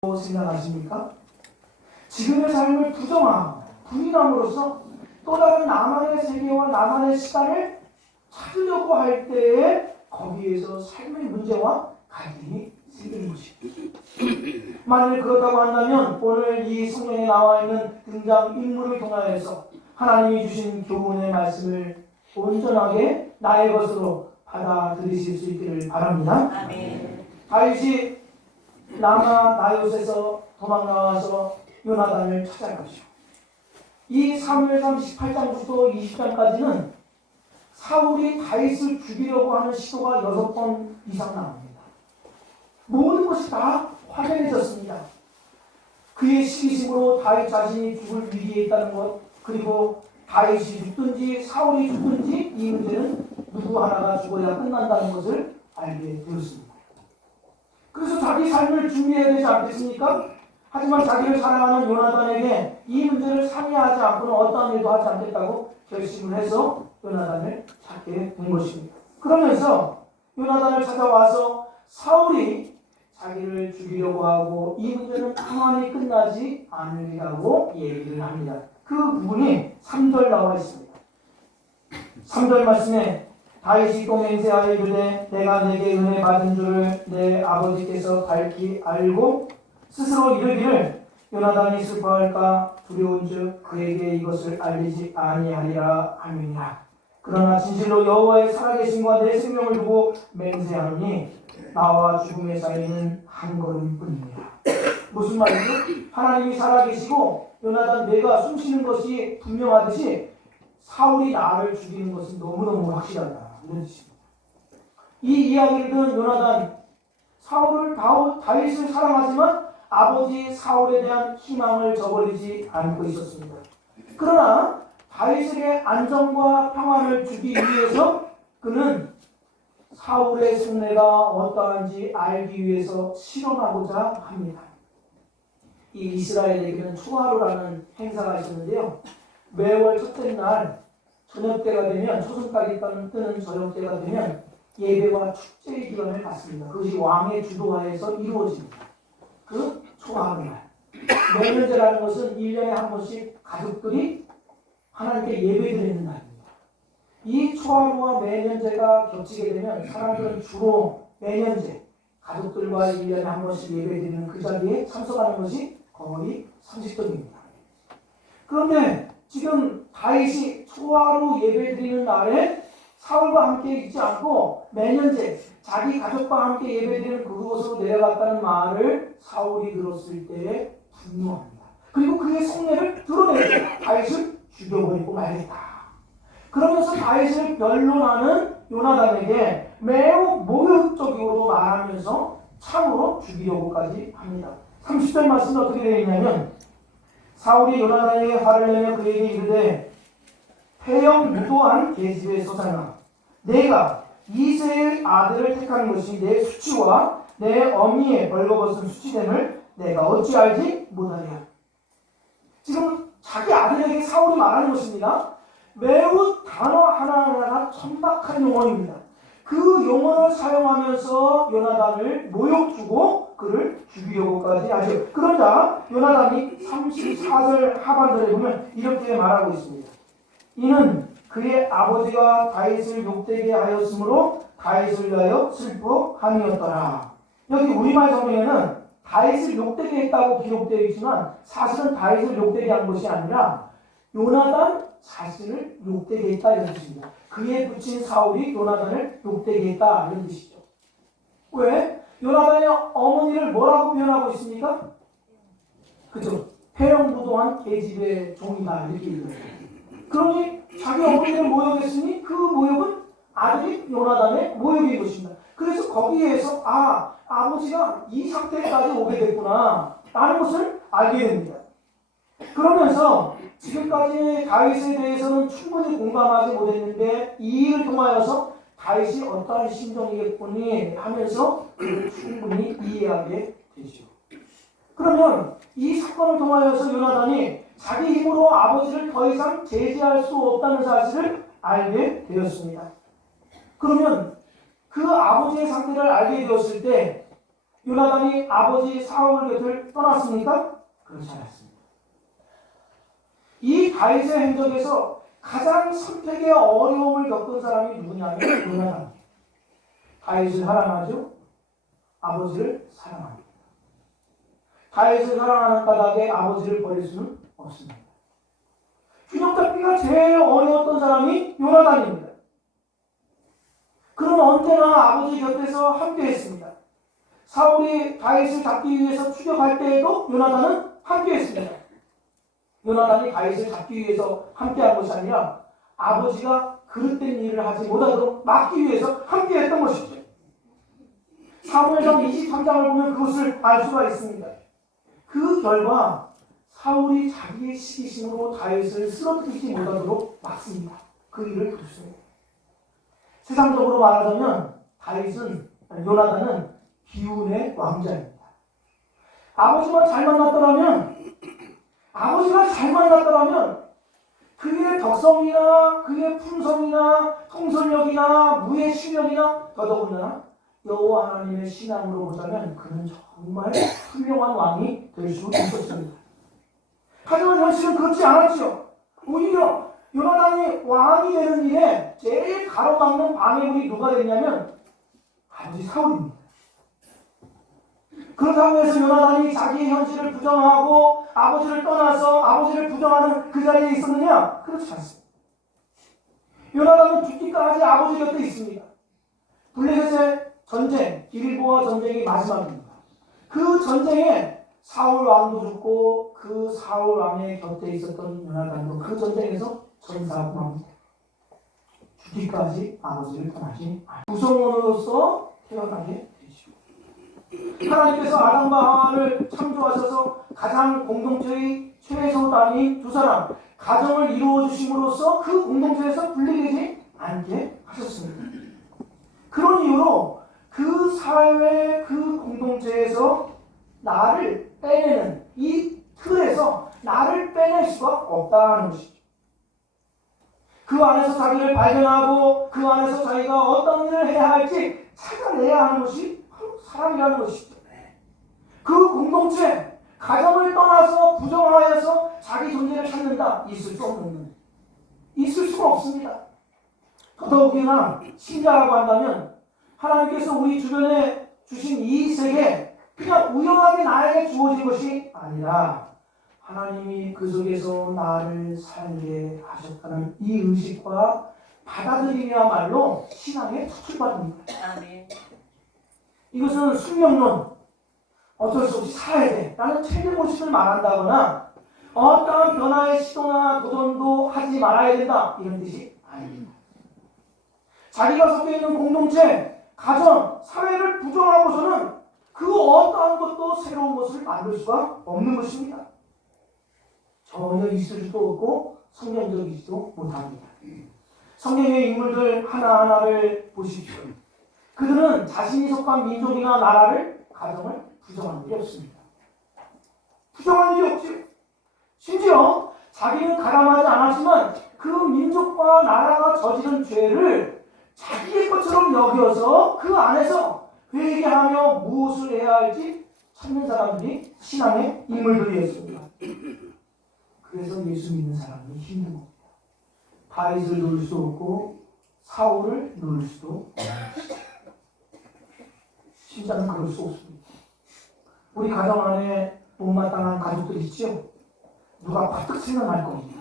생각하십니까? 지금의 삶을 부인함으로써 또 다른 나만의 세계와 나만의 시간을 찾으려고 할 때에 거기에서 삶의 문제와 갈등이 생기는 것입니다. 만일 그렇다고 한다면 오늘 이 성경에 나와 있는 등장인물을 통하여서 하나님이 주신 교훈의 말씀을 온전하게 나의 것으로 받아들이실 수 있기를 바랍니다. 아멘. 다윗이 라마 나요스에서 도망나와서 요나단을 찾아가죠. 이 사무엘상 18장부터 20장까지는 사울이 다윗을 죽이려고 하는 시도가 6번 이상 나옵니다. 모든 것이 다 화려해졌습니다. 그의 시기심으로 다윗 자신이 죽을 위기에 있다는 것, 그리고 다윗이 죽든지 사울이 죽든지 이 문제는 누구 하나가 죽어야 끝난다는 것을 알게 되었습니다. 그래서 자기 삶을 준비해야 되지 않겠습니까? 하지만 자기를 사랑하는 요나단에게 이 문제를 상의하지 않고는 어떠한 일도 하지 않겠다고 결심을 해서 요나단을 찾게 된 것입니다. 그러면서 요나단을 찾아와서 사울이 자기를 죽이려고 하고 이 문제는 가만히 끝나지 않으리라고 얘기를 합니다. 그 부분이 3절 나와 있습니다. 3절 말씀에 다윗이 또 맹세하여 이르되 내가 내게 은혜 받은 줄을 내 아버지께서 밝히 알고 스스로 이르기를 요나단이 슬퍼할까 두려운즉 그에게 이것을 알리지 아니하리라 하느니라. 그러나 진실로 여호와의 살아계심과 내 생명을 두고 맹세하노니 나와 죽음의 사이는 한 걸음뿐이니라. 무슨 말이죠? 하나님이 살아계시고 요나단 내가 숨쉬는 것이 분명하듯이 사울이 나를 죽이는 것은 너무너무 확실하다. 이런 뜻입니다. 이 이야기를 들은 요나단, 사울을 다윗을 사랑하지만 아버지 사울에 대한 희망을 저버리지 않고 있었습니다. 그러나 다윗에게 안정과 평안을 주기 위해서 그는 사울의 승례가 어떠한지 알기 위해서 실험하고자 합니다. 이 이스라엘에게는 초하루라는 행사가 있었는데요. 매월 첫째 날 저녁 때가 되면 초승달이 뜨는 저녁 때가 되면 예배와 축제의 기간을 갖습니다. 그것이 왕의 주도하에서 이루어집니다. 그 초하루날. 매년제라는 것은 1년에 한 번씩 가족들이 하나님께 예배드리는 날입니다. 이 초하루와 매년제가 겹치게 되면 사람들은 주로 매년제, 가족들과 1년에 한 번씩 예배드리는 그 자리에 참석하는 것이 거의 상식적입니다. 그런데 지금 다윗이 초하루 예배드리는 날에 사울과 함께 있지 않고 매년제 자기 가족과 함께 예배드리는 그곳으로 내려갔다는 말을 사울이 들었을 때 분노합니다. 그리고 그의 속내를 드러내고 다윗을 죽여버리고 말겠다. 그러면서 다윗을 변론하는 요나단에게 매우 모욕적으로 말하면서 참으로 죽이려고까지 합니다. 30절 말씀은 어떻게 되어 있냐면 사울이 요나단에게 화를 내며 그에게 이르되 패형 무도한 계집의 소산아 내가 이새의 아들을 택한 것이 내 수치와 내 어미의 벌거벗은 수치됨을 내가 어찌 알지 못하랴. 지금 자기 아들에게 사울이 말하는 것입니다. 매우 단어 하나하나가 천박한 용어입니다. 그 용어를 사용하면서 요나단을 모욕 주고 그를 죽이려고까지 하죠. 그러자 요나단이 34절 하반절에 보면 이렇게 말하고 있습니다. 이는 그의 아버지가 다윗을 욕되게 하였으므로 다윗을 위하여 슬퍼함이었더라. 여기 우리말 성경에는 다윗을 욕되게 했다고 기록되어 있지만 사실은 다윗을 욕되게 한 것이 아니라 요나단 자신을 욕되게 했다 이런 뜻입니다. 그의 부친 사울이 요나단을 욕되게 했다 이런 뜻이죠. 왜? 요나단의 어머니를 뭐라고 표현하고 있습니까? 그죠? 패형부도한 계집의 종이다 이렇게 얘기해요. 그러니 자기 어머니를 모욕했으니 그 모욕은 아들이 요나단의 모욕인 것입니다. 그래서 거기에서 아버지가 이 상태까지 오게 됐구나 라는 것을 알게 됩니다. 그러면서 지금까지 다윗에 대해서는 충분히 공감하지 못했는데 이 일을 통하여서 다윗이 어떠한 심정이겠거니 하면서 충분히 이해하게 되죠. 그러면 이 사건을 통하여서 요나단이 자기 힘으로 아버지를 더 이상 제지할 수 없다는 사실을 알게 되었습니다. 그러면 그 아버지의 상태를 알게 되었을 때 요나단이 아버지 사울 곁을 떠났습니까? 그렇지 않았습니다. 이 다윗의 행적에서 가장 선택의 어려움을 겪은 사람이 누구냐면 요나단이에요. 다윗을 사랑하죠? 아버지를 사랑합니다. 다윗을 사랑하는 까닭에 아버지를 버릴 수는 없습니다. 균형 잡기가 제일 어려웠던 사람이 요나단입니다. 그는 언제나 아버지 곁에서 함께했습니다. 사울이 다윗을 잡기 위해서 추격할 때에도 요나단은 함께했습니다. 요나단이 다윗을 잡기 위해서 함께한 것이 아니라 아버지가 그릇된 일을 하지 못하도록 막기 위해서 함께했던 것이죠. 사무엘상 23장을 보면 그것을 알 수가 있습니다. 그 결과 사울이 자기의 시기심으로 다윗을 쓰러뜨리지 못하도록 막습니다. 그 일을 그쳤습니다. 세상적으로 말하자면 요나단은 기운의 왕자입니다. 아버지가 잘 만났더라면 그의 덕성이나 그의 품성이나 통솔력이나 무의 실력이나 더더군다나 여호와 하나님의 신앙으로 보자면 그는 정말 훌륭한 왕이 될 수 있었습니다. 하지만 현실은 그렇지 않았죠. 오히려 요나단이 왕이 되는 일에 제일 가로막는 방해물이 누가 됐냐면 아버지 사울입니다. 그렇다고 해서 요나단이 자기의 현실을 부정하고 아버지를 떠나서 아버지를 부정하는 그 자리에 있었느냐? 그렇지 않습니다. 요나단은 죽기까지 아버지 곁에 있습니다. 블레셋의 전쟁, 기릴보아 전쟁이 마지막입니다. 그 전쟁에 사울 왕도 죽고 그 사울 왕의 곁에 있었던 요나단도 그 전쟁에서 전사하고 맙니다. 죽기까지 아버지를 떠나지 않고 구성원으로서 태어나게 되죠. 하나님께서 아담과 하와를 창조하셔서 가장 공동체의 최소단위 두 사람 가정을 이루어 주심으로써 그 공동체에서 분리되지 않게 하셨습니다. 그런 이유로 그 사회 그 공동체에서 나를 빼내는 이 틀에서 나를 빼낼 수가 없다는 것이죠. 그 안에서 자기를 발견하고 그 안에서 자기가 어떤 일을 해야 할지 찾아내야 하는 것이 바로 사람이라는 것이죠. 그 공동체, 가정을 떠나서 부정하여서 자기 존재를 찾는다. 있을 수 없는 있을 수가 없습니다. 더더욱이나 신자라고 한다면 하나님께서 우리 주변에 주신 이 세계 그냥 우연하게 나에게 주어진 것이 아니라 하나님이 그 속에서 나를 살게 하셨다는 이 의식과 받아들이야말로 신앙의 수출받습니다. 이것은 숙명론, 어쩔 수 없이 살아야 돼 라는 책임의식을 말한다거나 어떠한 변화의 시도나 도전도 하지 말아야 된다 이런 뜻이 아닙니다. 자기가 속해 있는 공동체, 가정, 사회를 부정하고서는 그 어떠한 것도 새로운 것을 만들 수가 없는 것입니다. 전혀 있을 수도 없고 성경적이지도 못합니다. 성경의 인물들 하나하나를 보십시오. 그들은 자신이 속한 민족이나 나라를, 가정을 부정한 일이 없습니다. 부정한 일이 없죠. 심지어 자기는 가담하지 않았지만 그 민족과 나라가 저지른 죄를 자기의 것처럼 여겨서 그 안에서 회개하며 무엇을 해야 할지 찾는 사람들이 신앙의 인물들이었습니다. 그래서 예수 믿는 사람이 힘든 겁니다. 다윗을 놓을 수 없고 사울을 놓을 수도 없습니다. 진짜는 그럴 수 없습니다. 우리 가정 안에 못마땅한 가족들이 있죠? 누가 바뜩 생각날 겁니다.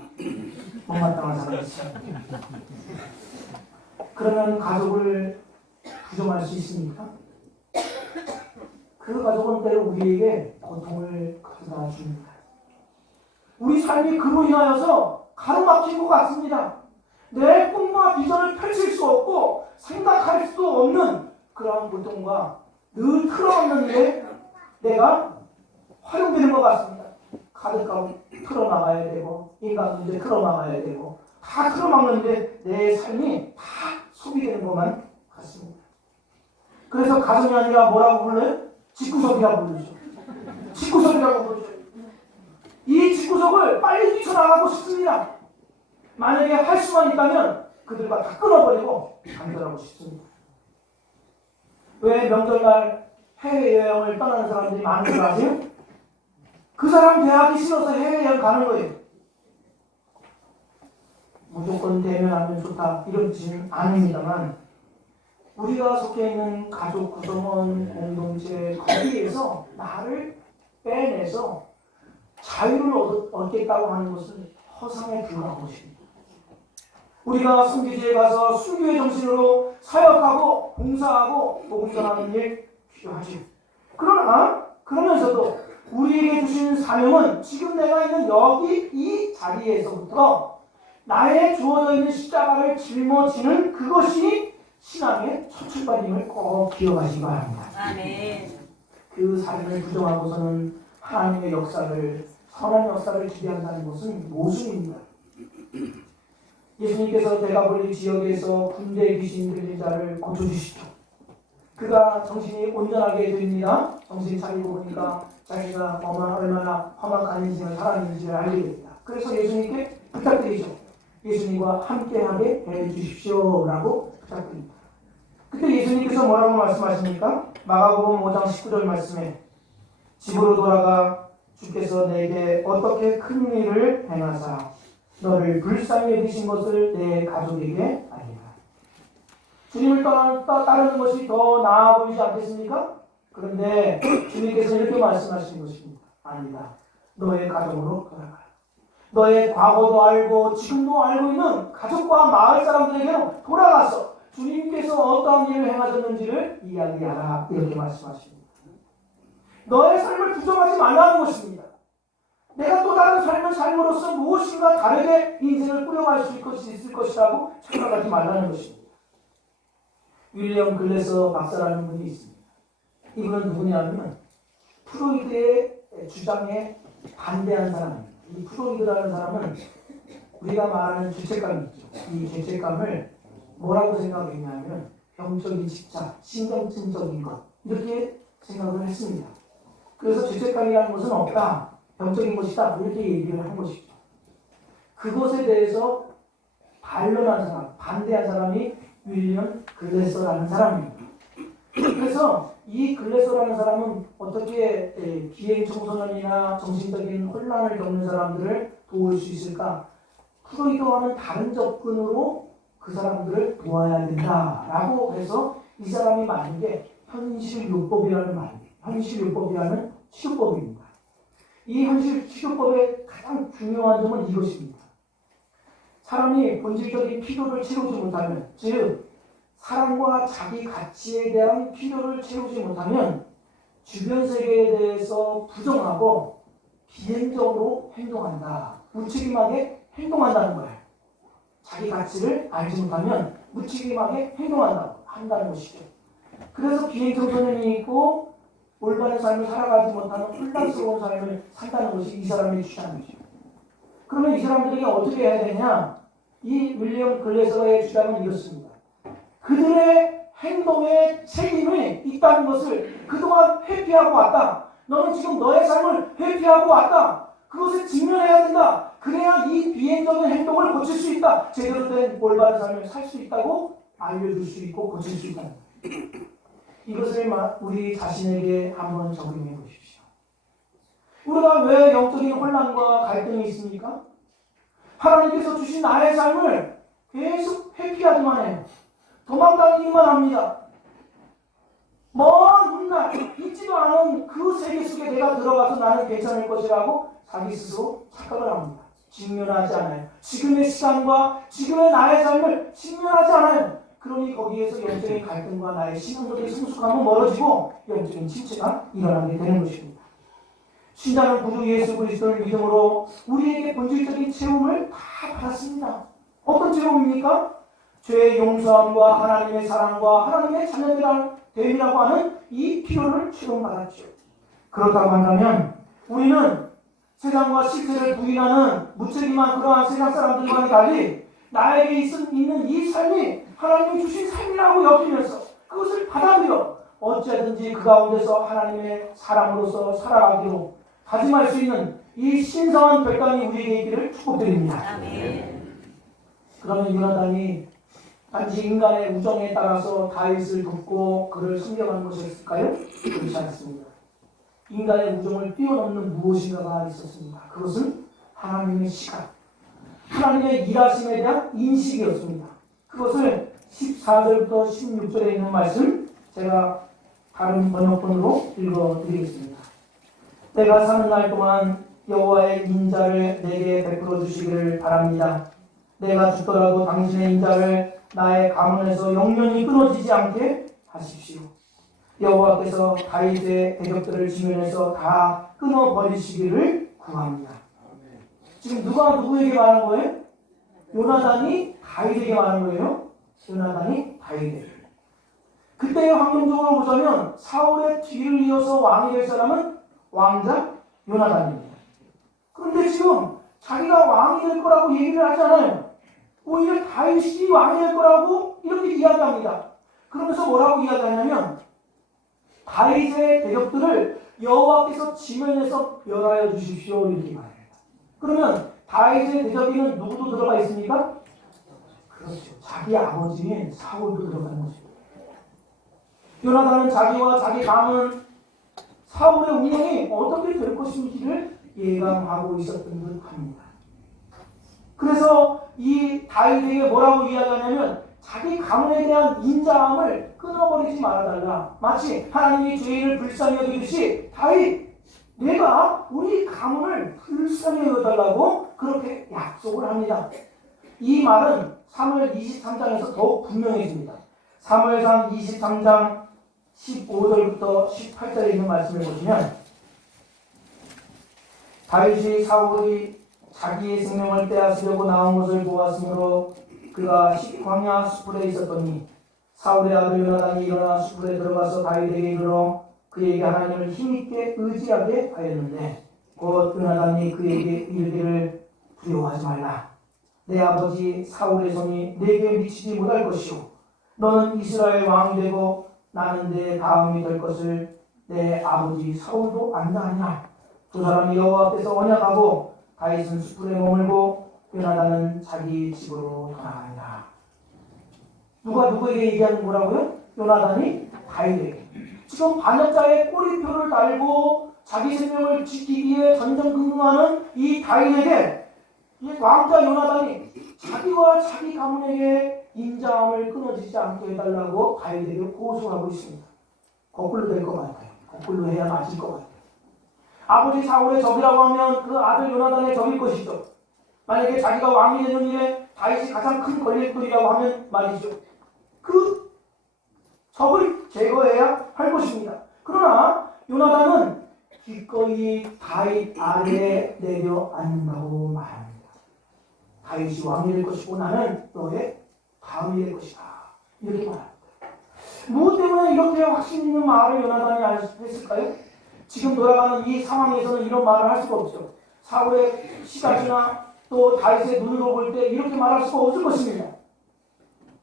못마땅한 사람이 있어요. 그러면 가족을 부정할 수 있습니까? 그 가족은 때로 우리에게 고통을 가져다 줍니다. 우리 삶이 그로 인하여서 가로막힌 것 같습니다. 내 꿈과 비전을 펼칠 수 없고 생각할 수도 없는 그러한 고통과 늘 틀어막는 일에 내가 활용되는 것 같습니다. 카드값 틀어막아야 되고 인간 문제 틀어막아야 되고 다 틀어막는데 내 삶이 다 소비되는 것만 같습니다. 그래서 가정이 아니라 뭐라고 불러요? 집구석이라고 부르죠. 집구석이라고 부르죠. 이 집구석을 빨리 뛰쳐나가고 싶습니다. 만약에 할 수만 있다면 그들과 다 끊어버리고 단절하고 싶습니다. 왜 명절날 해외여행을 떠나는 사람들이 많은 줄 아세요? 그 사람 대학이 싫어서 해외여행 가는 거예요. 무조건 되면 좋다 이런 뜻은 아닙니다만 우리가 속해 있는 가족 구성원 공동체 거기에서 나를 빼내서 자유를 얻겠다고 하는 것은 허상에 불과한 것입니다. 우리가 선교지에 가서 순교의 정신으로 사역하고 봉사하고 복음 전하는 일 필요하죠. 그러면서도 우리에게 주신 사명은 지금 내가 있는 여기 이 자리에서부터 나의 주어져 있는 십자가를 짊어지는 그것이 신앙의 첫 출발임을 꼭 기억하시기 바랍니다. 아멘. 그 사명을 부정하고서는 하나님의 역사를 선한 역사를 기대한다는 것은 모순입니다. 예수님께서 대가볼리 지역에서 군대 귀신 들린 자를 고쳐주시죠. 그가 정신이 온전하게 됩니다. 정신이 차리고 보니까 자기가 얼마나 험악한 인생을 살았는지를 알게 됩니다. 그래서 예수님께 부탁드리죠. 예수님과 함께하게 해주십시오라고 부탁드립니다. 그때 예수님께서 뭐라고 말씀하십니까? 마가복음 5장 19절 말씀에 집으로 돌아가 주께서 내게 어떻게 큰 일을 행하사 너를 불쌍히 여기신 것을 내 가족에게 알리라. 주님을 따르는 것이 더 나아 보이지 않겠습니까? 그런데 주님께서 이렇게 말씀하시는 것입니다. 아니다. 너의 가정으로 돌아가라. 너의 과거도 알고 지금도 알고 있는 가족과 마을 사람들에게로 돌아가서 주님께서 어떠한 일을 행하셨는지를 이야기하라. 이렇게 말씀하십니다. 너의 삶을 부정하지 말라는 것입니다. 내가 또 다른 삶을 삶으로써 무엇인가 다르게 인생을 꾸려갈 수 있을 것이라고 생각하지 말라는 것입니다. 윌리엄 글래서 박사라는 분이 있습니다. 이분은 누구냐면 프로이드의 주장에 반대한 사람입니다. 이 프로이드라는 사람은 우리가 말하는 죄책감이 있죠. 이 죄책감을 뭐라고 생각했냐면 병적인 집착, 신경증적인 것 이렇게 생각을 했습니다. 그래서 죄책감이라는 것은 없다. 병적인 것이다. 이렇게 얘기를 한 것이죠. 그것에 대해서 반론한 사람, 반대한 사람이 윌리엄 글래서라는 사람입니다. 그래서 이 글래서라는 사람은 어떻게 비행 청소년이나 정신적인 혼란을 겪는 사람들을 도울 수 있을까? 프로이드와는 다른 접근으로 그 사람들을 도와야 된다라고 해서 이 사람이 만든 게 현실요법이라는 말입니다. 현실요법이라는 치료법입니다. 이 현실 치료법의 가장 중요한 점은 이것입니다. 사람이 본질적인 필요를 채우지 못하면, 즉 사랑과 자기 가치에 대한 필요를 채우지 못하면 주변 세계에 대해서 부정하고 비행적으로 행동한다. 무책임하게 행동한다는 거예요. 자기 가치를 알지 못하면 무책임하게 한다는 것이죠. 그래서 비행청소년이 있고 올바른 삶을 살아가지 못하는 혼란스러운 삶을 산다는 것이 이 사람의 주장이죠. 그러면 이 사람들에게 어떻게 해야 되냐? 이 윌리엄 글래서의 주장은 이렇습니다. 그들의 행동에 책임이 있다는 것을 그동안 회피하고 왔다. 너는 지금 너의 삶을 회피하고 왔다. 그것을 직면해야 된다. 그래야 이 비행적인 행동을 고칠 수 있다. 제대로 된 올바른 삶을 살 수 있다고 알려줄 수 있고 고칠 수 있다. 이것을 우리 자신에게 한번 적용해 보십시오. 우리가 왜 영적인 혼란과 갈등이 있습니까? 하나님께서 주신 나의 삶을 계속 회피하기만 해요. 도망다니기만 합니다. 먼 훗날 있지도 않은 그 세계 속에 내가 들어가서 나는 괜찮을 것이라고 자기 스스로 착각을 합니다. 직면하지 않아요. 지금의 시간과 지금의 나의 삶을 직면하지 않아요. 그러니 거기에서 영적인 갈등과 나의 신앙적인 성숙함은 멀어지고 영적인 침체가 일어나게 되는 것입니다. 신자는 구주 예수 그리스도를 믿음으로 우리에게 본질적인 체험을 다 받았습니다. 어떤 체험입니까? 죄의 용서함과 하나님의 사랑과 하나님의 자녀됨이라고 하는 이 필요를 체험받았죠. 그렇다고 한다면 우리는 세상과 실체를 부인하는 무책임한 그러한 세상 사람들과는 달리 나에게 있는 이 삶이 하나님이 주신 삶이라고 여기면서 그것을 받아들여 어찌하든지 그 가운데서 하나님의 사람으로서 살아가기로 다짐할 수 있는 이 신성한 결단이 우리에게 있기를 축복드립니다. 아멘. 그러면 요나단이 단지 인간의 우정에 따라서 다윗을 돕고 그를 섬겨가는 것이었을까요? 그렇지 않습니다. 인간의 우정을 뛰어넘는 무엇인가가 있었습니다. 그것은 하나님의 시각, 하나님의 일하심에 대한 인식이었습니다. 그것을 14절부터 16절에 있는 말씀 제가 다른 번역본으로 읽어드리겠습니다. 내가 사는 날 동안 여호와의 인자를 내게 베풀어 주시기를 바랍니다. 내가 죽더라도 당신의 인자를 나의 가문에서 영원히 끊어지지 않게 하십시오. 여호와께서 다윗의 대적들을 지면에서 다 끊어버리시기를 구합니다. 지금 누가 누구에게 말한 거예요? 요나단이 다윗에게 말한 거예요. 요나단이 다윗에게. 그때의 환경적으로 보자면 사울의 뒤를 이어서 왕이 될 사람은 왕자 요나단입니다. 그런데 지금 자기가 왕이 될 거라고 얘기를 하잖아요. 오히려 다윗이 왕이 될 거라고 이렇게 이야기합니다. 그러면서 뭐라고 이야기하냐면 다윗의 대적들을 여호와께서 지면에서 멸하여 주십시오 이렇게 말합니다. 그러면 다윗의 대적에는 누구도 들어가 있습니까? 그렇죠. 자기 아버지인 사울도 들어가는 것입니다. 요나단은 자기와 자기 가문 사울의 운명이 어떻게 될 것인지를 예감하고 있었던 듯 합니다. 그래서 이 다윗에게 뭐라고 이야기하냐면 자기 가문에 대한 인자함을 끊어버리지 말아달라. 마치 하나님이 죄인을 불쌍히 여기듯이 다윗, 내가 우리 가문을 불쌍히 여겨달라고 그렇게 약속을 합니다. 이 말은 사무엘 23장에서 더욱 분명해집니다. 사무엘상 23장 15절부터 18절에 있는 말씀을 보시면 다윗이 사울이 자기의 생명을 빼앗으려고 나온 것을 보았으므로 그가 광야 수풀에 있었더니 사울의 아들 요나단이 일어나 수풀에 들어가서 다윗에게 이르러 그에게 하나님을 힘있게 의지하게 하였는데 곧 요나단이 그에게 이르기를 두려워하지 말라. 내 아버지 사울의 손이 내게 미치지 못할 것이오. 너는 이스라엘 왕이 되고 나는 내 다음이 될 것을 내 아버지 사울도 안다 하냐. 두 사람이 여호와 앞에서 언약하고 다윗은 수풀에 머물고 요나단은 자기 집으로 돌아가니라. 누가 누구에게 얘기하는 거라고요? 요나단이 다윗에게. 지금 반역자의 꼬리표를 달고 자기 생명을 지키기 위해 전전긍긍하는 이 다윗에게 이 왕자 요나단이 자기와 자기 가문에게 인자함을 끊어지지 않게 해달라고 다윗에게 호소하고 있습니다. 거꾸로 될 것 같아요. 거꾸로 해야 맞을 것 같아요. 아버지 사울의 적이라고 하면 그 아들 요나단의 적일 것이죠. 만약에 자기가 왕이 되는 일에 다윗이 가장 큰 걸림돌이라고 하면 말이죠. 그 적을 제거해야 할 것입니다. 그러나 요나단은 기꺼이 다윗 아래에 내려앉는다고 말합니다. 다윗이 왕이 될 것이고 나는 너의 다음이 될 것이다. 이렇게 말합니다. 무엇 때문에 이렇게 확신 있는 말을 요나단이 했을까요? 지금 돌아가는 이 상황에서는 이런 말을 할 수가 없죠. 사울의 시각이나 또 다윗의 눈으로 볼 때 이렇게 말할 수가 없을 것입니다.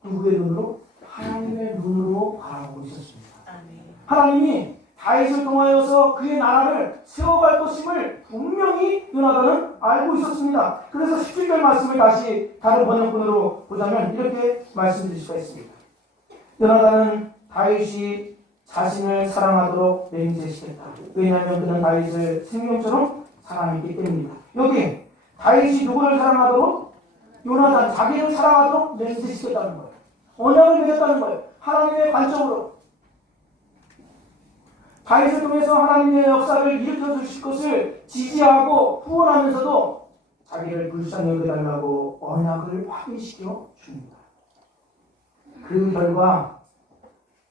누구의 눈으로? 하나님의 눈으로 바라보고 있었습니다. 하나님이 다윗을 통하여서 그의 나라를 세워갈 것임을 분명히 요나단은 알고 있었습니다. 그래서 17절 말씀을 다시 다른 번역본으로 보자면 이렇게 말씀드릴 수가 있습니다. 요나단은 다윗이 자신을 사랑하도록 맹세시켰다. 왜냐하면 그는 다윗을 생명처럼 사랑했기 때문이다. 여기 다윗이 누구를 사랑하도록? 요나단, 자기를 사랑하도록 맹세시켰다는 거예요. 언약을 맺었다는 거예요. 하나님의 관점으로. 다윗을 통해서 하나님의 역사를 일으켜 주실 것을 지지하고 후원하면서도 자기를 불쌍히 여겨달라고 언약을 확인시켜 줍니다. 그 결과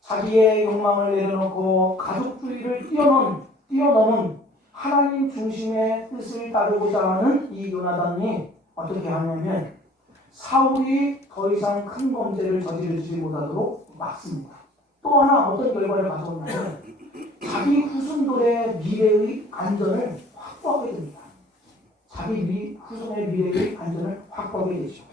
자기의 욕망을 내려놓고 가족주의를 뛰어넘은 하나님 중심의 뜻을 따르고자 하는 이 요나단이 어떻게 하냐면 사울이 더 이상 큰 범죄를 저지르지 못하도록 막습니다. 또 하나 어떤 결과를 가져오냐면 자기 후손들의 미래의 안전을 확보하게 됩니다. 자기 후손의 미래의 안전을 확보하게 되죠.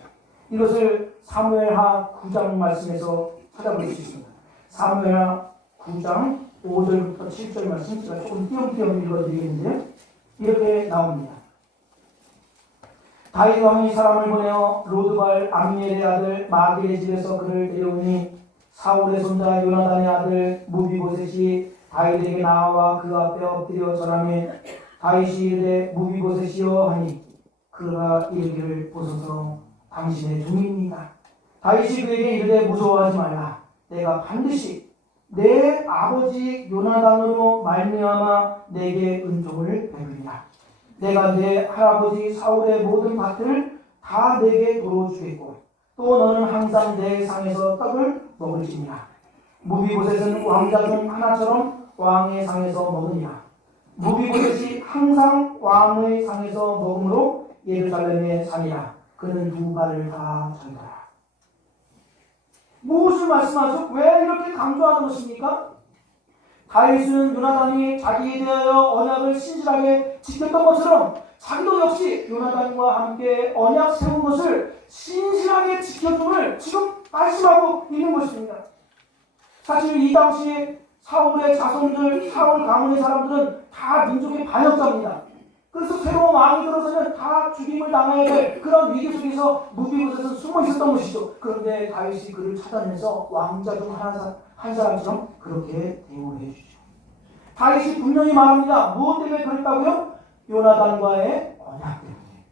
이것을 사무엘하 9장 말씀에서 찾아볼 수 있습니다. 사무엘하 9장 5절부터 7절 말씀 제가 조금 띄엄띄엄 읽어드리겠는데요. 이렇게 나옵니다. 다윗 왕이 사람을 보내어 로드발 암미엘의 아들 마길의 집에서 그를 데려오니 사울의 손자 요나단의 아들 무비보셋이 다윗에게 나와 그 앞에 엎드려 절하며 다윗이 이르되 무비보셋이여 하니 그가 이르기를 보소서 당신의 종입니다. 다윗이 그에게 이르되 무서워하지 말라. 내가 반드시 내 아버지 요나단으로 말미암아 내게 은총을 베푸리라. 내가 내 할아버지 사울의 모든 밭을 다 내게 도로 주겠고 또 너는 항상 내 상에서 떡을 먹을지니라. 무비보셋은 왕자 중 하나처럼 왕의 상에서 먹으니라. 무비보셋이 항상 왕의 상에서 먹음으로 예루살렘에 사니라. 그는 두 발을 다 전더라. 무엇을 말씀하죠? 왜 이렇게 강조하는 것입니까? 다윗은 요나단이 자기에 대하여 언약을 신실하게 지켰던 것처럼 자기도 역시 요나단과 함께 언약 세운 것을 신실하게 지켜줌을 지금 말씀하고 있는 것입니다. 사실 이 당시 사울의 자손들, 사울 가문의 사람들은 다 민족의 반역자입니다. 그래서 새로운 왕이 들어서면 다 죽임을 당해야 될 그런 위기 속에서 무비보셋은 숨어 있었던 것이죠. 그런데 다윗이 그를 찾아내서 왕자 중 한 사람처럼 그렇게 대우해 주죠. 다윗이 분명히 말합니다. 무엇 때문에 그랬다고요? 요나단과의 언약 때문에.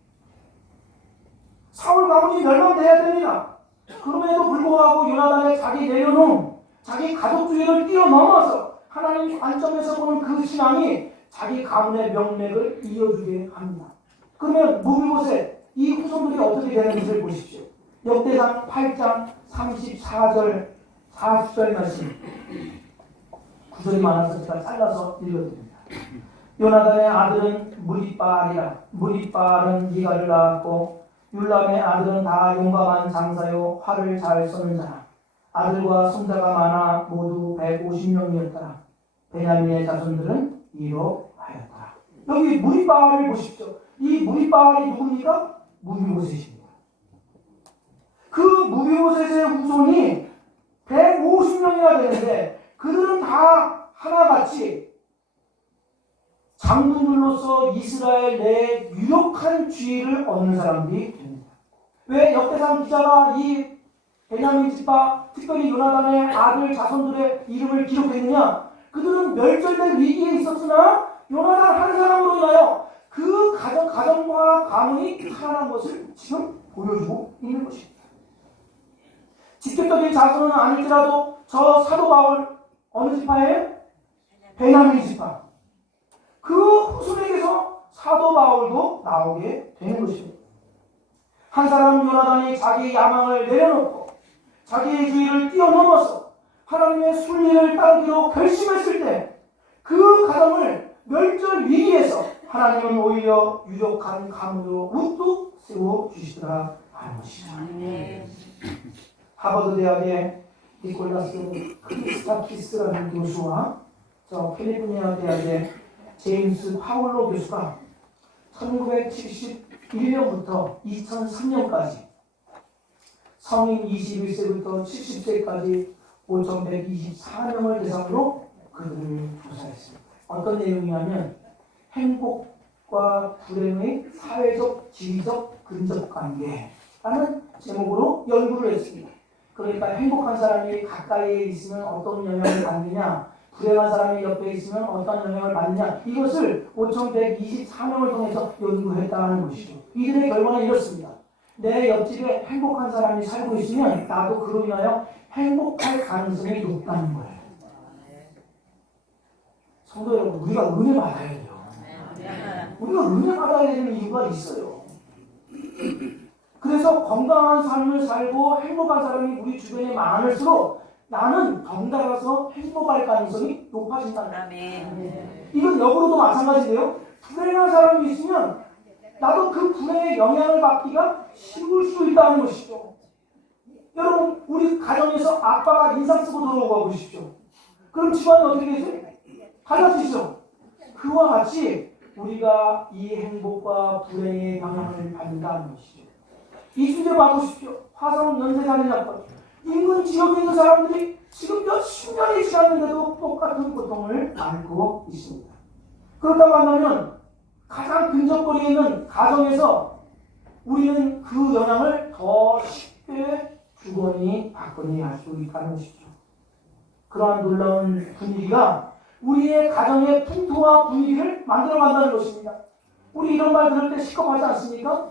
사울 가문이 멸망돼야 됩니다. 그럼에도 불구하고 요나단의 자기 내려놓은 자기 가족주의를 뛰어넘어서 하나님 관점에서 보는 그 신앙이 자기 가문의 명맥을 이어주게 합니다. 그러면 무비보셋 이 후손들이 어떻게 되는지를 보십시오. 역대상 8장 34절 40절 말씀 구절이 많아서 제가 잘라서 읽어드립니다. 요나단의 아들은 무리빠알이라. 무리빠알은 이가를 낳았고 율람의 아들은 다 용감한 장사요 활을 잘 쏘는 자라. 아들과 손자가 많아 모두 150명이었더라. 베냐민의 자손들은 이로 하였더라. 여기 무리빠알을 보십시오. 이 무리빠알이 누굽니까? 무비보셋입니다. 그 무비보셋의 후손이 150명이나 되는데 그들은 다 하나같이 장군들로서 이스라엘 내에 유력한 지위를 얻는 사람들이 됩니다. 왜 역대상 기자가 이 베냐민 지파, 특별히 요나단의 아들 자손들의 이름을 기록했느냐? 그들은 멸절될 위기에 있었으나 요나단 한 사람으로 인하여 그 가정과 가문이 살아난 것을 지금 보여주고 있는 것입니다. 직접적인 자손은 아닐지라도 저 사도 바울 어느 지파예요? 베냐민 지파. 그 후손에게서 사도 바울도 나오게 되는 것입니다. 한 사람 요나단이 자기의 야망을 내려놓고 자기의 주의를 뛰어넘어서 하나님의 순리를 따르기로 결심했을 때 그 가정을 멸절 위기에서 하나님은 오히려 유력한 가문으로 우뚝 세워주시더라 하는 것이죠. 하버드 대학의 니콜라스 크리스타키스라는 교수와 저 캘리포니아 대학의 제임스 파울로 교수가 1971년부터 2003년까지 성인 21세부터 70세까지 5,124명을 대상으로 그들을 조사했습니다. 어떤 내용이냐면 행복과 불행의 사회적, 지리적 근접관계라는 제목으로 연구를 했습니다. 그러니까 행복한 사람이 가까이에 있으면 어떤 영향을 받느냐, 불행한 사람이 옆에 있으면 어떤 영향을 받느냐, 이것을 5,124명을 통해서 연구했다는 것이죠. 이들의 결과는 이렇습니다. 내 옆집에 행복한 사람이 살고 있으면 나도 그로 인하여 행복할 가능성이 높다는 거예요. 성도 여러분, 우리가 은혜 받아야 돼요. 우리가 은혜 받아야 되는 이유가 있어요. 그래서 건강한 삶을 살고 행복한 사람이 우리 주변에 많을수록 나는 덩달아서 행복할 가능성이 높아진다는 거예요. 이건 역으로도 마찬가지예요. 불행한 사람이 있으면 나도 그 불행의 영향을 받기가 쉬울 수 있다는 것이죠. 여러분, 우리 가정에서 아빠가 인상 쓰고 들어오고 보십시오. 그럼 집안이 어떻게 되죠? 달라지죠. 그와 같이 우리가 이 행복과 불행의 영향을 받는다는 것이죠. 이 주제 봐보십시오. 화성 연쇄살인 사건. 인근 지역에 있는 사람들이 지금 몇십 년이 지났는데도 똑같은 고통을 앓고 있습니다. 그렇다고 한다면 가장 근접거리에 있는 가정에서 우리는 그 영향을 더 쉽게 주거니 받거니 할 수 있다는 것이죠. 그러한 놀라운 분위기가 우리의 가정의 풍토와 분위기를 만들어간다는 것입니다. 우리 이런 말 들을 때 시겁하지 않습니까?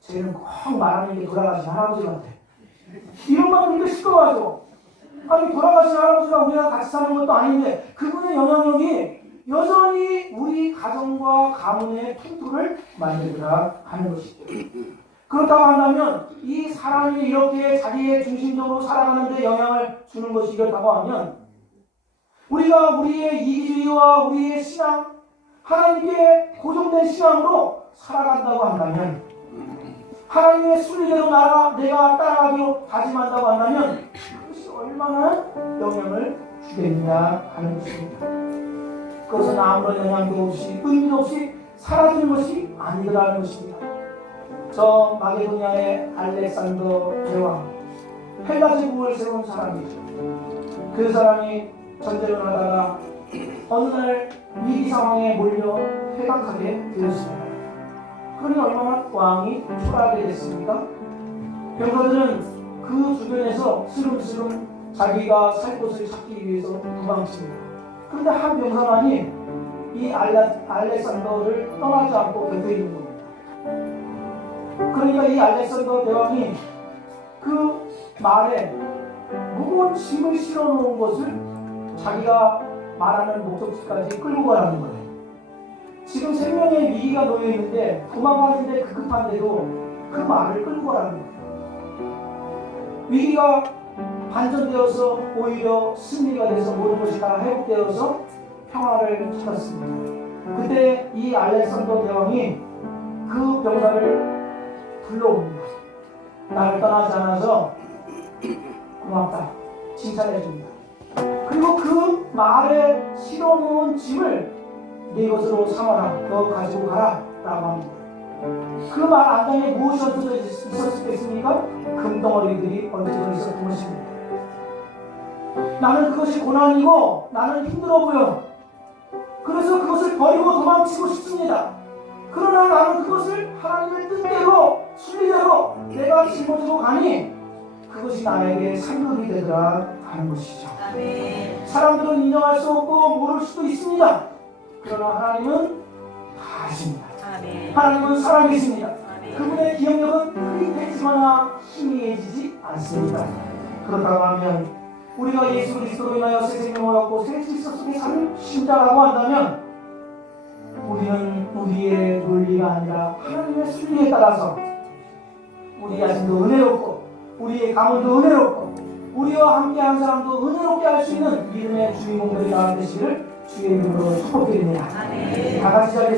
쟤는 꼭 말하는 게 돌아가신 할아버지 같아. 이런 말 들을 때 시겁하죠. 아니 돌아가신 할아버지가 우리랑 같이 사는 것도 아닌데 그분의 영향력이 여전히 우리 가정과 가문의 풍토를 만들어라 하는 것이죠. 그렇다고 한다면 이 사람이 이렇게 자기의 중심적으로 살아가는 데 영향을 주는 것이 이렇다고 하면 우리가 우리의 이기주의와 우리의 신앙, 하나님께 고정된 신앙으로 살아간다고 한다면 하나님의 순리대로 내가 따라가기로 다짐한다고 한다면 그것이 얼마나 영향을 주겠느냐 하는 것입니다. 그것은 아무런 영향도 없이 의미도 없이 사라지는 것이 아니더라는 것입니다. 저 마게도니아의 알렉산더 대왕, 헬라 제국을 세운 사람이죠. 그 사람이 전쟁을 하다가 어느 날 위기 상황에 몰려 회당하게 되었습니다. 그러니 얼마나 왕이 초라하게 됐습니까? 병사들은 그 주변에서 스름스름 자기가 살 곳을 찾기 위해서 도망칩니다. 그런데 한 병사만이 이 알렉산더를 떠나지 않고 곁에 있는 겁니다. 그러니까 이 알렉산더 대왕이 그 말에 무거운 짐을 실어 놓은 것을 자기가 말하는 목적지까지 끌고 가라는 거예요. 지금 생명의 위기가 놓여 있는데 도망가는데 급급한데도 그 말을 끌고 가라는 거예요. 위기가 반전되어서 오히려 승리가 돼서 모든 것이 다 회복되어서 평화를 찾았습니다. 그때 이 알렉산더 대왕이 그 병사를 불러옵니다. 나를 떠나지 않아서 고맙다. 칭찬해줍니다. 그리고 그 말에 실어놓은 짐을 네 것으로 삼아라. 너 가지고 가라. 라고 합니다. 그 말 안장에 무엇이 얹혀져 있었겠습니까? 금덩어리들이 얹혀져 있었던 것입니다. 나는 그것이 고난이고 나는 힘들어 보여. 그래서 그것을 버리고 도망치고 싶습니다. 그러나 나는 그것을 하나님의 뜻대로 순리대로 내가 짊어지고 가니 그것이 나에게 상급이 되더라 하는 것이죠. 아멘. 사람들은 인정할 수 없고 모를 수도 있습니다. 그러나 하나님은 다 아십니다. 아멘. 하나님은 살아계십니다. 아멘. 그분의 기억력은 흐릿해지거나 희미해지지 않습니다. 그렇다고 하면 우리가 예수 그리스도로 인하여 새 생명을 얻고 새 질서 속에 사는 신자라고 한다면 우리는 우리의 논리가 아니라 하나님의 순리에 따라서 우리 자신도 은혜롭고 우리의 가문도 은혜롭고 우리와 함께한 사람도 은혜롭게 할 수 있는 믿음의 주인공들이 나와 되시기를 주의 이름으로 축복드립니다. 다 같이 자리에서